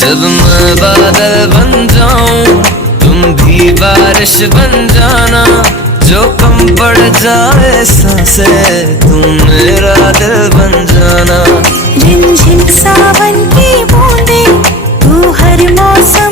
जब मैं बादल बन जाऊं तुम भी बारिश बन जाना, जो कम पड़ जाए सांसें तुम मेरा दिल बन जाना। झिनझिन सावन की बूंदे तू हर मौसम